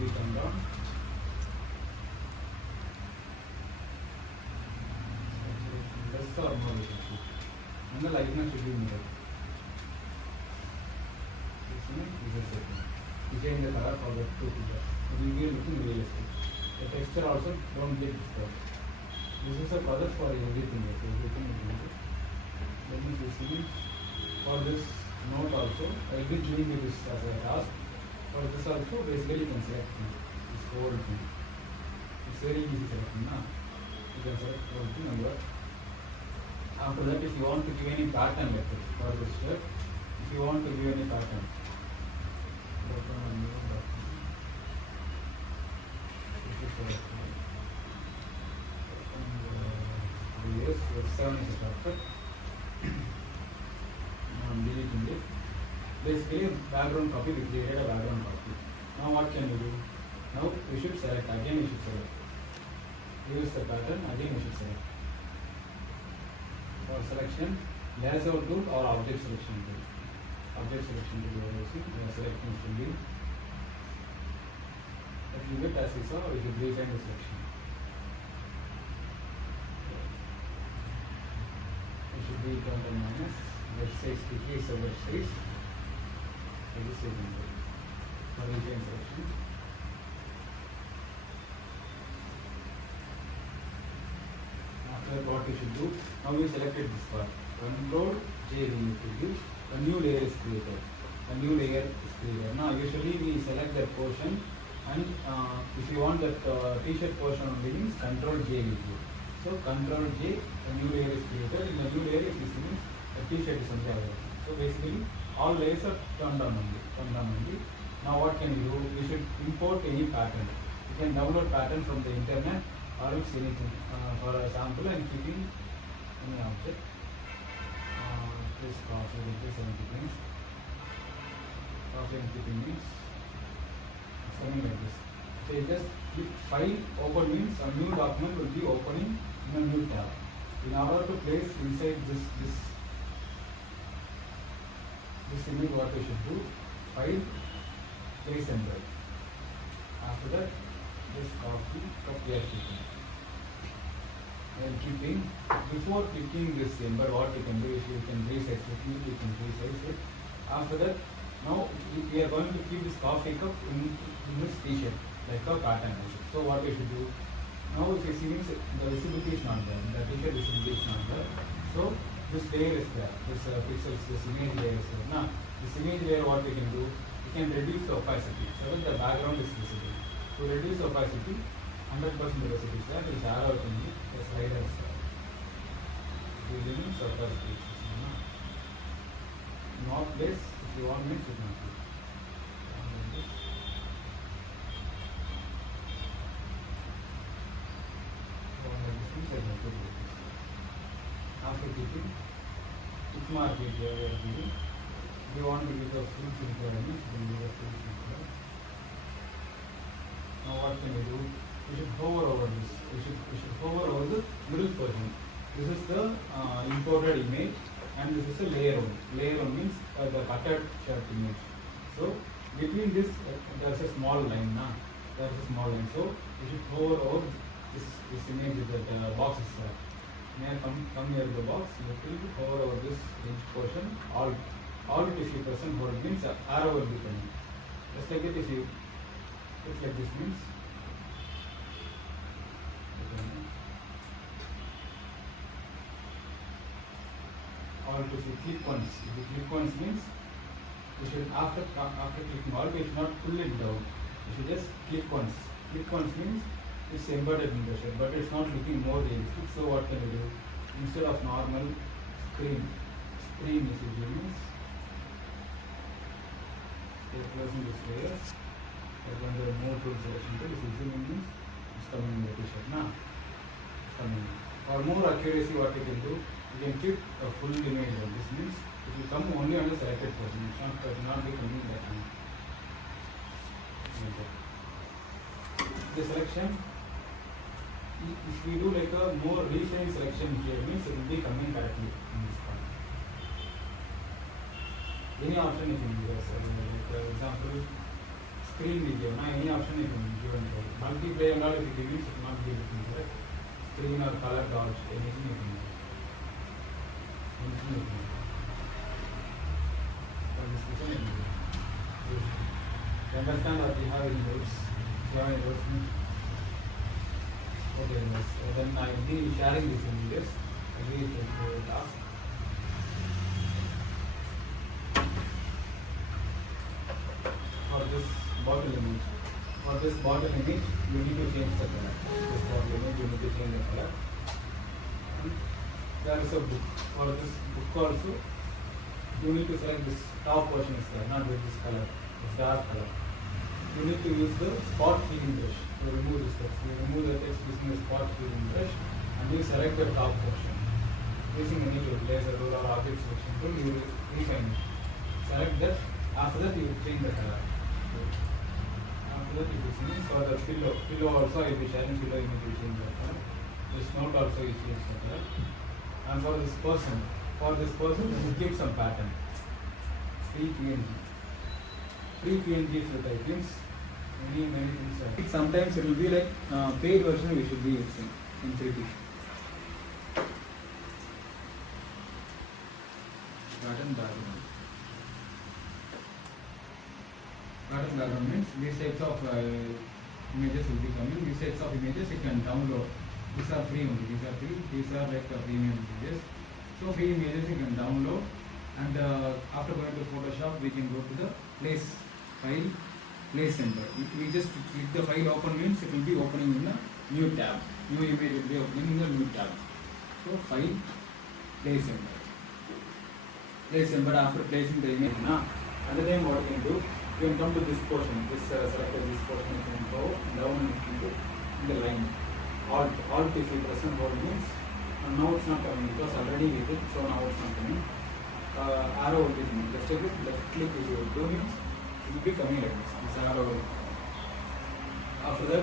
be turned on. Less or more you should see. And the lightness should be mirrored. This is a setting. You change the color for the two pictures. It will be looking realistic. The texture also don't get disturbed. This is a process for everything. Yes, everything is good. Let me see. For this note also, I will be giving you this as a task. For this also, basically you can select this whole thing. It's very easy selecting. You can select whole thing number. After that, if you want to give any pattern like this for this step, if you want to give any pattern, yes, F7 is a shortcut. Now I'm deleting it. Basically, background copy, we created a background copy. Now what can we do? Now we should select, again we should select. Use the pattern, again we should select. For selection, lasso tool or object selection tool. Object selection tool we are selecting fully. If you get as we saw, we should refine the selection. It should be turned on minus. Let's say decrease the wedge size. It is saving for refine selection. After what we should do, now we selected this part. Control J we need to give. A new layer is created. A new layer is created. Now usually we select that portion, and if you want that t-shirt portion only means Control J will do. So Control J, a new layer is created. In the new layer, if this means a t-shirt is only available. So basically all layers are turned on only. Now what can we do? We should import any pattern. You can download pattern from the internet or else anything for a sample and keeping any object. This copy with this and keeping. Copy and keeping means it's coming like this. So you just click file open means a new document will be opening in a new tab. In order to place inside this image, what we should do? File, place and write. After that, just copy here keeping. And keeping, before clicking this symbol, what you can do is you can resize it. You can resize it. After that, now we are going to keep this coffee cup in this t-shirt, like a pattern. So what we should do? Now if you see the visibility is not there, the t-shirt visibility is not there. So this layer is there, this pixels, this image layer is there. Now this image layer, what we can do? We can reduce the opacity so that the background is visible. To reduce opacity, 100% opacity is there. Is arrow to me, the slider is there. Using opacity. Not less, if you want means it not be. After keeping, tick mark it here we are giving. If you want to give the full filter, you can give a full filter. Now what can we do? We should hover over this. We should hover over the middle portion. This is the imported image, and this is a layer one. Layer one means the cutted shirt image. So between this, there is a small line. There is a small line. So we should hover over this image that box is there. May I come near the box? You will hover over this edge portion. Alt if you press and hold means arrow will be coming. Just like it, if you click like this means. Alt if you click once. If you click once means you should after clicking alt you should not pull it down. You should just click once. Click once means it's embedded in the shirt, but it's not looking more realistic. So what can we do? Instead of normal screen if you do means we are closing this layer. We are going to more tool selection tool. If you zoom in means it's coming in the t-shirt. It's coming. For more accuracy, what you can do? You can keep a full image on this means it will come only on the selected portion. It will not be coming that time. The selection, if we do like a more refined selection here means it will be coming correctly in this part. Any option you can do. Like for example, screen we give. Now any option you can give and go. Multiplay and all if you give it, it will not be looking correct. Screen or color dodge, anything you can do. Anything you can do. For this reason, you can do. You understand that you have any notes? You have any notes? Okay, yes. Then I will be sharing these images. Agree to the task. For this bottle image, you need to change the color. This bottle image, you need to change the color. And there is a book. For this book also, you need to select this top portion is there, not with this color, this dark color. You need to use the spot filling brush to remove this text. You remove the text using the spot filling brush and you select the top portion. Using any tool, laser tool or object selection tool, you will refine it. Select that. After that, you will change the color. After that, you will change. For the pillow also, if you sharing pillow, you need to change the color. This note also, you change the color. And for this person, you give some pattern. Free PNGs with items. Many things. Sometimes it will be like paid version we should be using in 3D. Pattern background means these types of images will be coming. These types of images you can download. These are free only. These are like premium images. So free images you can download, and after going to Photoshop, we can go to the place center. We just click the file open means it will be opening in a new tab. New image will be opening in a new tab. So file place center. After placing the image, at the time what you can do, you can come to this portion. Selected this portion, you can go down in the line. Alt if you press and hold means, and now it's not coming because already we did, so now it's not coming. Arrow will be coming. Just take it, left click if you do means it will be coming like this. This arrow. After that,